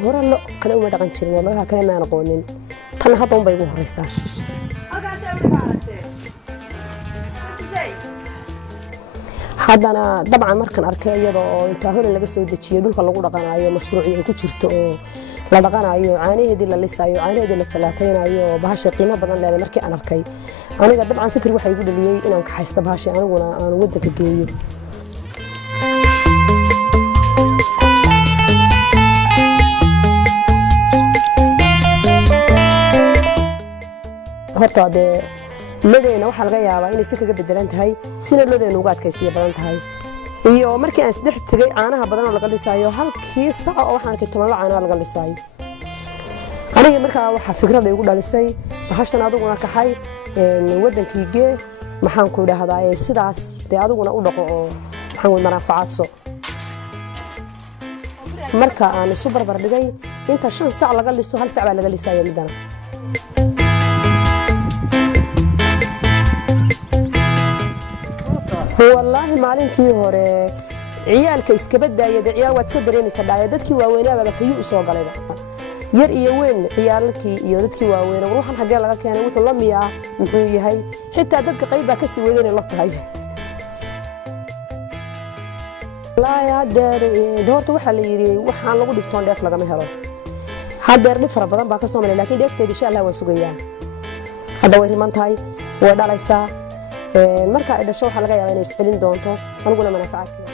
anigu hore lo kale uma dhaqan jirin oo looha kale ma aqoonin tan hadda un bay ugu horeysaa haddana dabcan markan arkay iyadoo inta hore laga soo dejiyay dhulka lagu dhaqanayo mashruuci ay ku jirto oo la dhaqanayo caanaheedii la lisayo caanaheedii la jalaataynayo bahasha qiimo badan leedahay markii aan arkay aniga dabcan fikir waxa igu dhaliyay inaan ka haysto bahasha aniguna aan wadanka geeyo horta لدينا waxa laga yaabaa inay si kaga bedelan tahay sina lodeena uga adkaysiyo badan tahay iyo markii aan saddex tagay caanaha badan oo laga dhisayo halkii saac oo waxaan ka toban caanaha laga dhisayo aniga markaa waxa fikrada igu dhalisay bahashan aduguna kaxay wadankayga maxaan ku dhaahdaa sidaas aduguna u dhaqo oo maxaan wada nafaacadso marka aan isu barbar dhigay inta 5 saac laga liso hal saac baa laga lisayo midana والله maalintii hore ciyaalka iska badbaayay ciyaal waad iska dareemi ka dhacay dadkii waaweynaba ka yuu soo galayba yar iyo weyn ciyaalkii iyo dadkii waaweyn ruuxan xagee laga keenay wuxuu la miyaa muxuu yahay xitaa dadka qayb baa ka sii weydeen la tahay la yadeer doorta waxa la yiri waxaan lagu dhigtoon dheef laga ma helo hadeer dhif fara badan baa ka soo maray laakiin dheefteedii insha Allah waa sugayaa hada way rimantahay way dhalaysaa marka ay dhasho waxa laga yaabaa inay iscelin doonto aniguna manaafacaadkeeda